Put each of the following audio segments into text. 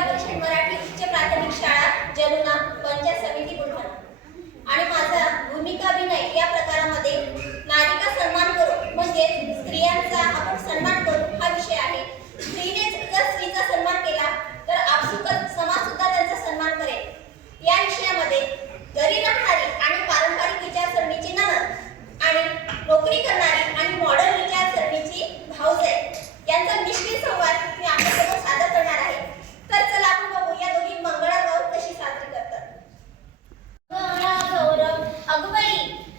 जिल्हा परिषद मराठी उच्च प्राथमिक शाळा जलुना पंचायत समिती बुलढाणा आणि माझा भूमिका अभिनय या प्रकारामध्ये नारी का सन्मान करू म्हणजे स्त्रियांचा आपण सन्मान करू हा विषय आहे। स्त्रीने जर स्त्रीचा सन्मान केला तर आपसुकच समाज सुद्धा त्यांचा सन्मान करेल। या विषयामध्ये घरी राहणारी आणि पारंपरिक विचारसरणीची नणंद आणि नोकरी करणारी आणि मॉडर्न विचारसरणीची भाऊजाई यांचा मिश्रित संवाद मी आपल्यासमोर सादर करणार आहे। तर चला आपण बघू या दोघी मंगळागौर कशी साजरी करतात। मंगळागौर अगबाई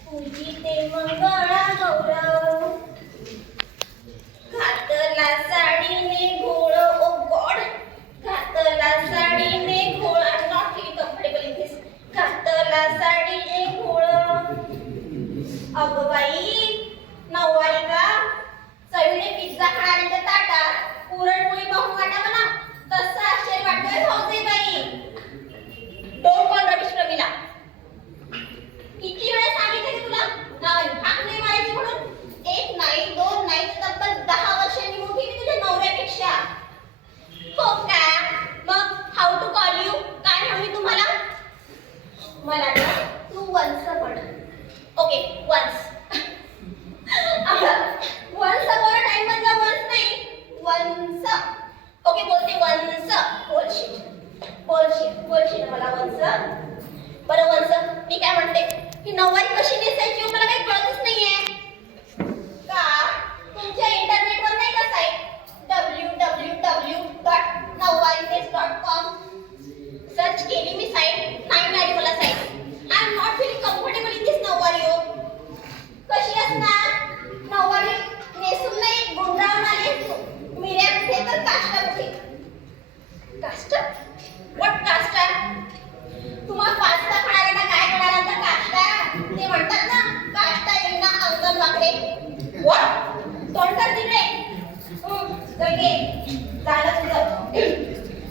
पूजिते मंगळागौर घातला साडीने घोळ ओ गॉड घातला साडीने घोळ I am not feeling comfortable in दिस घातला साडीने घोळ अगबाई नऊवारी का चवीने पिझ्झा खाणाऱ्यांच्या ताटात पुरणपोळी पाहून वाटावं ना तसं आश्चर्य वाटतोय भाऊजाई बाई। डोंट कॉल रमेश प्रमिला किती वेळा सांगितलं की तुला हाक नाही मारायची म्हणून एक नाही दोन नाही तब्बल 10 वर्षांनी मोठी मी तुझ्या नवऱ्यापेक्षा। हो का मग हाऊ टू कॉल यू काय म्हणू मी तुम्हाला? मला ना तू वंस म्हण। ओके वंस वंस अगोर टाइम मधला वंस नाही वंस। ओके बोलते वंस बोलशील मला वंस। बरं वंस मी काय म्हणते की नऊवारी कशी नेसायची मला काही कळतच नाहीये का? तुमच्या इंटरनेटवर नाही का साईट www.nawarides.com सर्च केली मी साईट नाही मिळाली मला साईट। I am not feeling comfortable in this नऊवारी हो। कशी असणार नऊवारी नेसून नाही गुंडाळून आले मिऱ्या कुठे तर काष्टा कुठे? काष्टा व्हॉट काष्टा? तुम्हाला पास्ता खाणाऱ्यांना काय म्हणाला तर काष्टा ते म्हणतात ना काष्टा येईना अंगण वाकडे। व्हॉट तोंड कर तिकडे गगे झालं तुझं।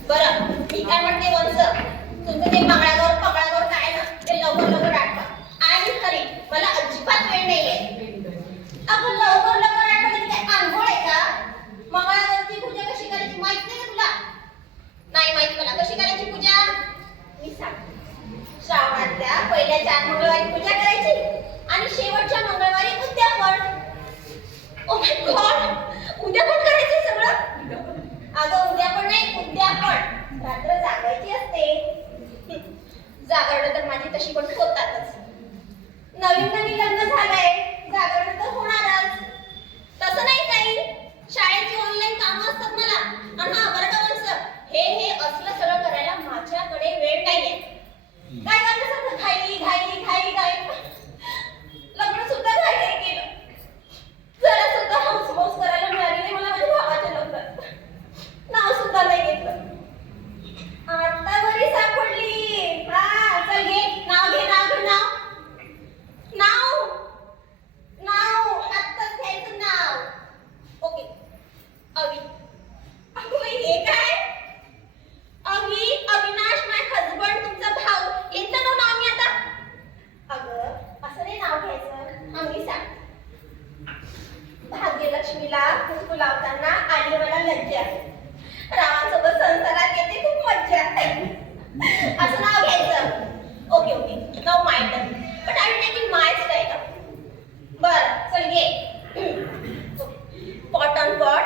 बरं मी काय म्हणते वंस तुमचं ते मंगळागौर काय ना ते लवकर आठवा आणि खरी मला अजिबात वेळ नाहीये। आपण लवकर आठवलं काय आंघोळ आहे का? मंगळागौरची पूजा कशी करायची माहित नाही का तुला? नाही माहित मला कशी करायची पूजा मी सांगते। श्रावणातल्या पहिल्या 4 मंगळवारी पूजा करायची आणि शेवटच्या मंगळवारी उद्यापन। ओ माय गॉड उद्यापन करायचं सगळं? अगं उद्यापन नाही उद्यापन रात्र जागायची असते। जागरण तर माझी तशी पण होतातच। नवीन लग्न झालंय जागरण तर होणारच। तसं नाही काही शाळेची ऑनलाईन कामं असतात मला आणि हा बरं का वंस हे असलं सगळं करायला माझ्याकडे वेळ नाहीये। काय करणार सगळं घाई लग्न सुद्धा घाई केलं जरा सुद्धा हौस करायला मिळाली नाही मला माझ्या भावाच्या लग्नात। नाव सुद्धा नाही घेतलं आता बरी सापडली। हा चल घे नाव आत्ताच घ्यायचं नाव। ओके अवी बाई हे काय अविनाश माय हजबंड तुमचा भाऊ येतं ना नाव मी आता। अगं असं नाही नाव घ्यायचं आम्ही सांग भाग्यलक्ष्मीला कुंकू लावताना आली मला लज्जा रामासोबत संसारात येते खूप मज्जा असं नाव घ्यायचं। Okay now my turn but I will take in my style. बरं चल घे pot on pot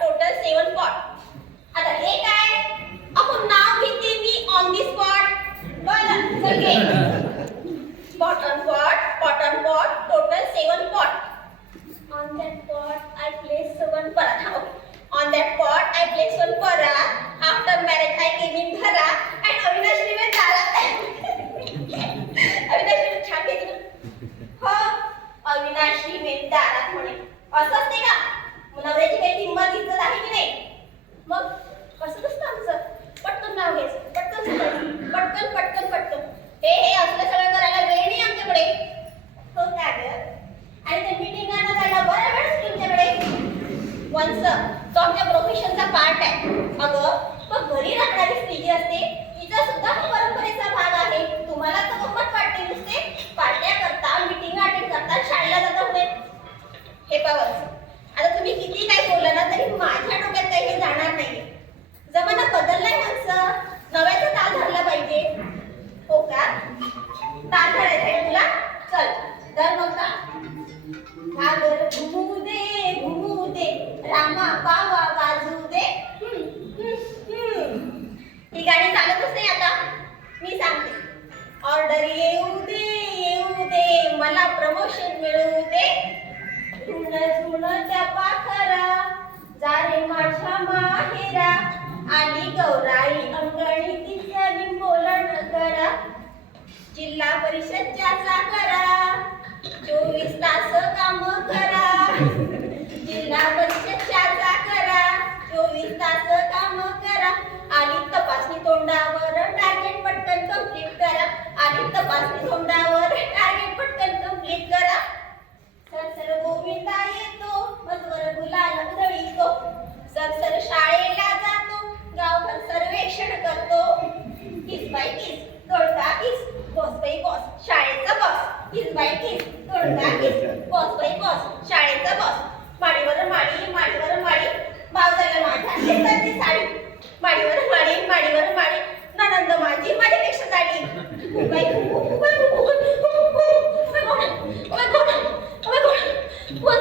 total 7 pot. आता हे काय आपण नाव घेते मी ऑन दी स्पॉट। बरं चल घे pot on pot total 7 pot. On that pot I placed 1 parat. Okay. On that pot I placed 1 parat. After marriage I came in घरात and Avinash remained दारात। अविनाश छान घेतलं हो अविनाश remained दारात म्हणे असं असते का? नवऱ्याची काही किंमत इज्जत आहे की नाही? मग कसं असतं आमचं पटकन नाव घ्यायचं पटकन हे असलं सगळं करायला वेळ नाही आमच्याकडे हो का ग? आणि ते मीटिंगांना जायला बरा वेळ तुमच्याकडे वंस तो आमच्या प्रोफेशनचा पार्ट आहे। अगं मग घरी राहणारी स्त्री जी असते तिचा सुद्धा परंपरेचा भाग आहे। तुम्हाला तर गंमत वाटते नुसते पार्ट्या करता मीटिंग अटेंड करता शाळेला जाता पुढे हे पावस आता तुम्ही किती काय बोलला ना तरी माझ्या डोक्यात काही हे जाणार नाही। जमाना बदल बावा वाजू दे. ही गाणी चालतच नाही आता. मी सांगते. ऑर्डर येऊ दे मला प्रमोशन मिळू दे. धुण त्या पाखरा जा रे माझ्या माहेरा. आली गौराई अंगणी तिचं लिंबोलन करा. जिल्हा परिषदच्या करा 24 तास काम करा. जिल्हा परिषदच्या करा 24 तास काम करा. आली तपासणी तोंडावर टार्गेट पटकन कंप्लीट करा. आली तपासणी तोंडावर टार्गेट पटकन कंप्लीट करा. सरसर गोविंदा येतो मजवर गुलाल उधळीतो. सरसर शाळेला जातो गावभर सर्वेक्षण करतो. किस बाय किस दोडका किस बॉस बाई बॉस शाळेचा बॉस. किस बाय किस दोडका किस बॉस बाई बॉस शाळेचा बॉस. माडीवर माडी माडीवर माडी बावजाला माझ्या शेताची साडी. माडीवर माडी ननंद माझी माझ्यापेक्षा जाडी. कोण